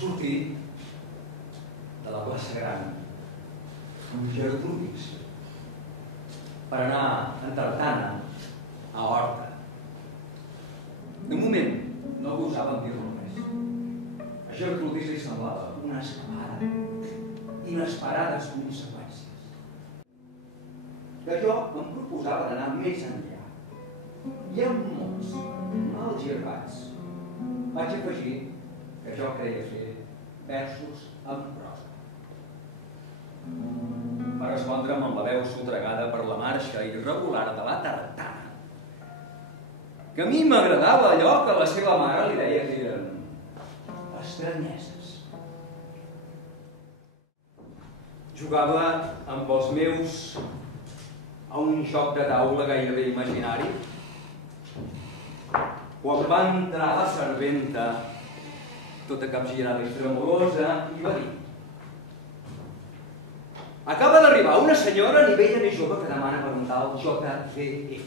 sortir de la plaça Gran amb Gertrudis per anar en tartana a Horta. De moment no gosàvem dir-lo res. A Gertrudis li semblava una escalada inesperades conseqüències. Que jo em proposava d'anar més enllà. I amb molts mals girbats vaig afegir que jo creia fer versos en prosa. Va respondre'm amb la veu sotregada per la marxa irregular de la tartana, que a mi m'agradava allò que la seva mare li deia que eren estranyeses. Jugava amb els meus a un joc de taula gairebé imaginari, quan va entrar la serventa, tota capgirada i tremolosa, i va dir: acaba d'arribar una senyora ni vella ni jove que demana per un tal JVF.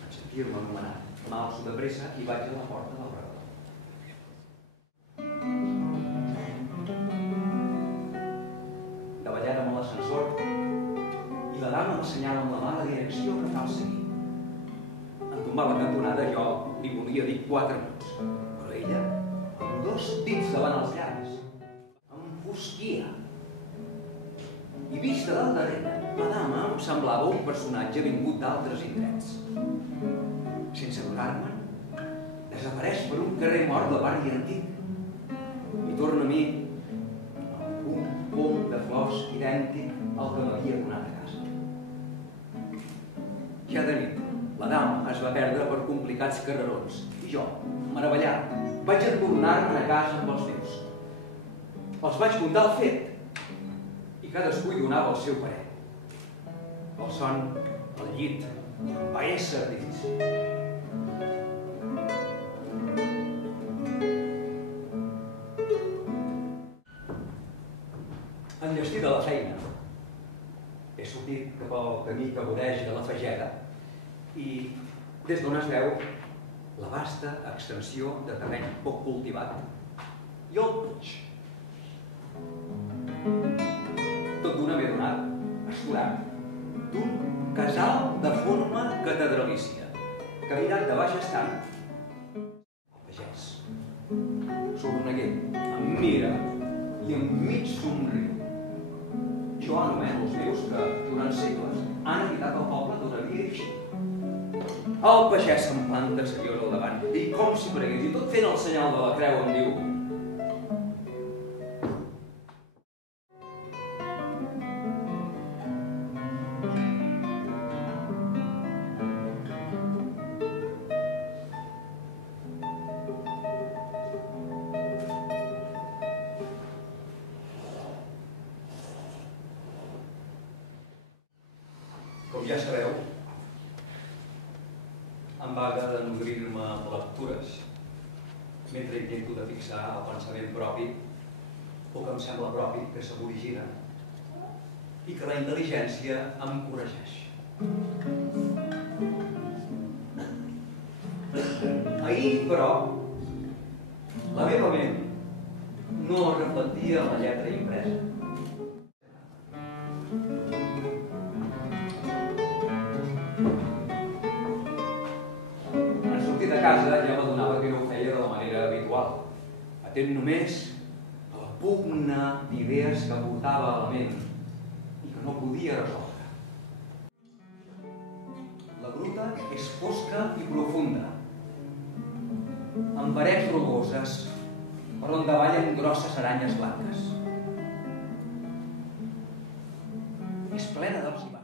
Vaig sentir-me anomenat, m'alço de pressa i vaig a la porta del rebedor. Davallant amb l'ascensor, i la dama m'assenyala amb la mà la direcció que cal seguir. En tombar la cantonada jo li volia dir 4 mots, però ella, amb 2 dits davant els llavis, em fosquia. I vista del darrere, la dama em semblava un personatge vingut d'altres indrets. Sense adonar-me'n, desapareix per un carrer mort de barri antic i torna a mi amb un pom de flors idèntic al que m'havia donat a casa. Ja de nit, la dama es va perdre per complicats carrerons i jo, meravellat, vaig entornar-me a casa amb els meus. Els vaig contar el fet i cadascú hi donava el seu parer. El son, el llit, va ésser difícil. Enllestit de la feina, he sortit cap al camí que voreja la Fageda i des d'on es veu la vasta extensió de terreny poc cultivat i el puig. Tot d'una m'he donat, estorat, d'un casal de forma catedralícia, cavirat de baix estant. El pagès, sorneguer, em mira i enmig somriu. Jo anomeno els meus que, durant segles, han habitat el poble d'una via així. El pagès se'm planta seriós al davant i, com si pregués, i tot fent el senyal de la creu, em diu: com ja sabeu, em vaga de nodrir-me amb lectures mentre intento de fixar el pensament propi o que em sembla propi que s'origina i que la intel·ligència em corregeix. Ahir, però, la meva ment no es reflectia en la lletra impresa. De casa ja m'adonava que no ho feia de la manera habitual, atent només a la pugna d'idees que portava a la ment i que no podia resoldre. La gruta és fosca i profunda, amb parets rugoses per on davallen grosses aranyes blanques. És plena d'alts i baixos.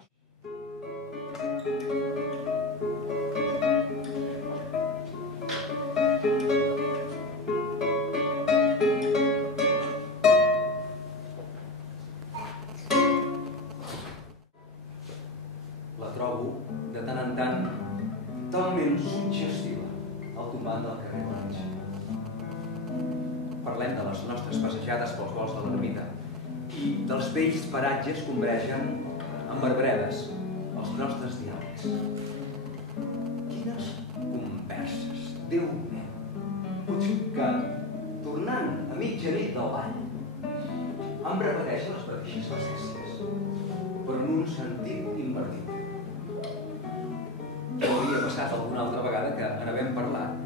La trobo, de tant en tant, talment suggestiva al tombant del carrer Orange. Parlem de les nostres passejades pels volts de l'ermita i dels vells paratges que ombregen amb arbredes els nostres diàlegs. Quines converses, Déu meu! Puig que, tornant a mitjanit del ball, em repeteix les mateixes facècies, però en un sentit invertit. Ja m'havia passat alguna altra vegada que, en havent parlat,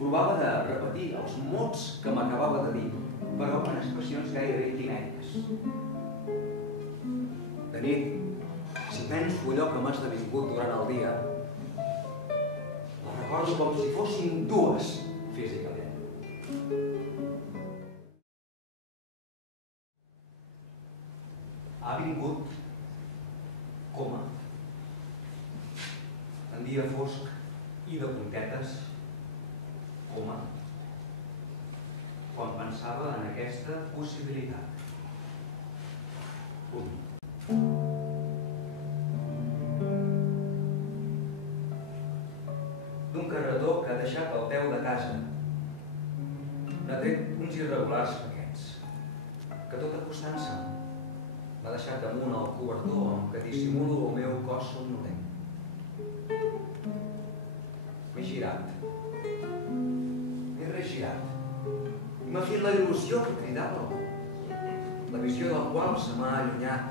provava de repetir els mots que m'acabava de dir, però en expressions gairebé inèdites. De nit, si penso allò que m'ha esdevingut durant el dia, la recordo com si fossin dues físicament. Ha vingut coma, en dia fosc i de puntetes, coma, quan pensava en aquesta possibilitat. Punt. D'un carretó que ha deixat al peu de casa, n'ha tret uns irregulars paquets, que tot acostant-se m'ha deixat damunt el cobertor amb què dissimulo el meu cos somnolent. M'he girat, m'he regirat, i m'ha fet la il·lusió que cridava algú, la visió del qual se m'ha allunyat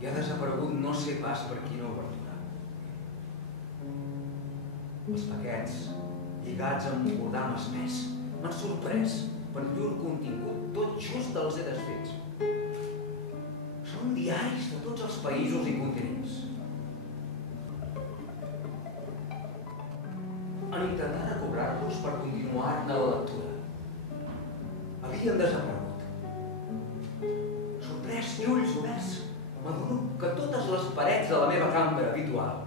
i ha desaparegut no sé pas per quina obertura. Els paquets, lligats amb cordam espès, m'han sorprès per llur contingut, tot just els he desfets. Són diaris de tots els països i continents. Han intentat recobrar-los per continuar-ne la lectura. Havien desaparegut. Sorprès i ulls oberts, m'adono que totes les parets de la meva cambra habitual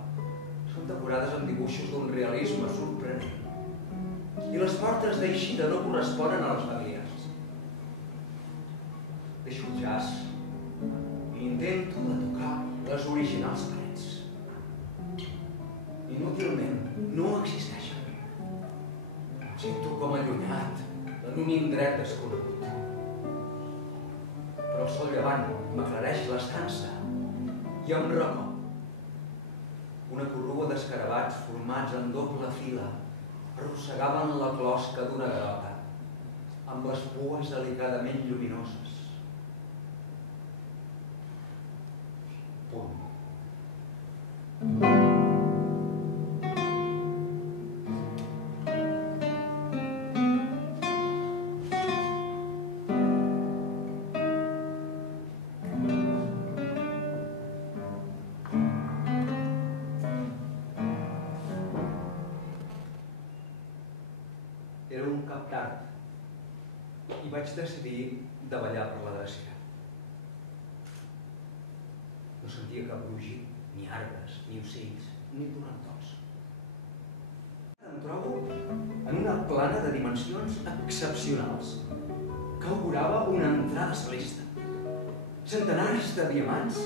són decorades amb dibuixos d'un realisme sorprenent. I les portes d'eixida no corresponen a les familiars. Deixo el jazz i intento de tocar les originals parets. Inútilment, no existeixen. Em sento com allunyat en un indret desconegut. Però el sol llevant m'aclareix l'estança i em recop. Una corrua d'escarabats formats en doble fila arrossegaven la closca d'una grota amb les pues delicadament lluminoses. Punt. Era un cap tard i vaig decidir davallar per la drecera. No sentia cap rugit, ni arbres, ni ocells, ni donantols. Em trobo en una plana de dimensions excepcionals que augurava una entrada celeste. Centenars de diamants,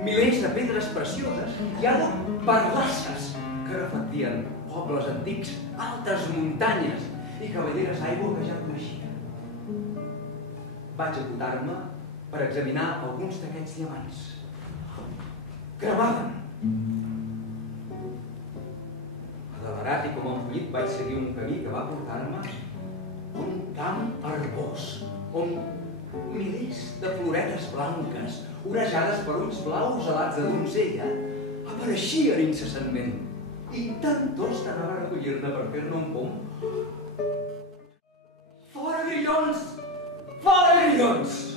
milers de pedres precioses i ara parlasses que reflectien pobles antics, altes muntanyes i cavalleres d'aigua que ja coneixia. Vaig acotar-me per examinar alguns d'aquests diamants. Cremaven. Adelerat i com enfollit vaig seguir un camí que va portar-me a un camp herbós, on milers de floretes blanques, orejades per ulls blaus alats de donzella, apareixien incessantment. I tant tots t'anava a recollir-ne per fer-ne un pom. Fora grillons! Fora grillons!